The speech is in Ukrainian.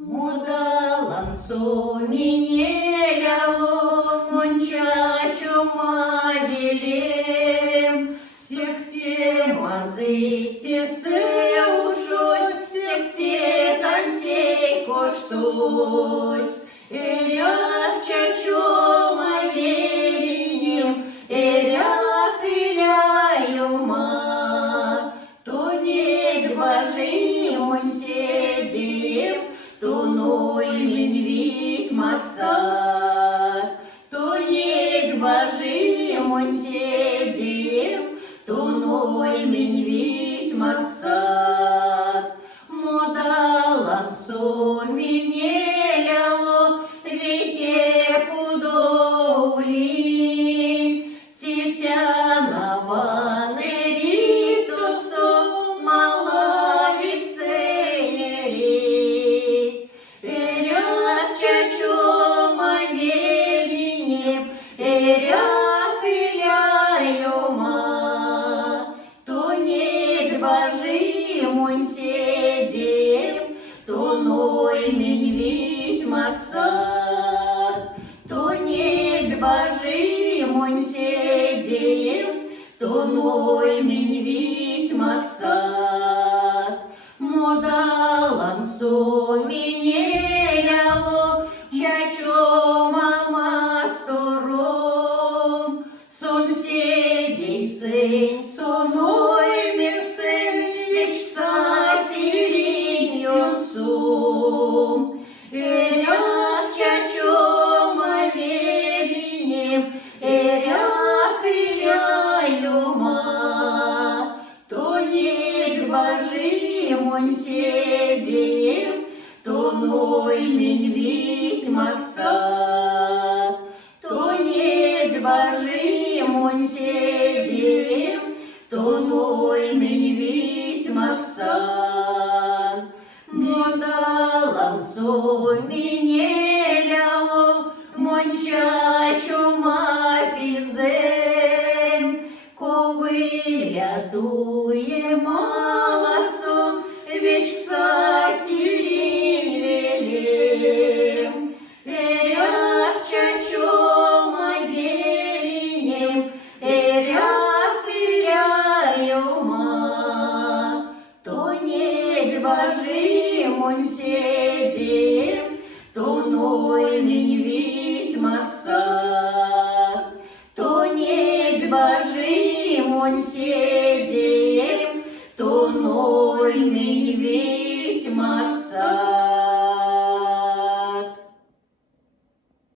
Мудаланцу минеляло, мончачу мавилем, сехте мазыте сеушось, сехте тантей коштось, эрях чачу мавелинем, эрях иляюма, то не дважи мон седем, то ной минь вить максат, то не дважи мон седем, то ной минь вить максат. Модаланцу минеляло, веке кудоулин, тетяна ванеритосо, малавик сенерить. Эрях чачо мавелинем, эрях иляюма, то не дважи мон седем, то ной минь вить максат, то не дважи мон седем, то ной минь вить максат. Модаланцу минеляло, чачо мама стором, сон седей сын, соной мерсен, веч сатиринь йонсум. Эрях чачо мавелинем, эрях иляюма, то не дважи мон седем, то ной минь вить максат, то не дважи мон седем, то ной минь вить максат. Модаланцу минеляло, мончачу мапизем, ковылятуе малосом, веч сатиринь велем. Эрях чачо мавелинем, эрях иляюма, то не дважи мон седем, то ной минь вить максат, то не дважи мон седем, то ной минь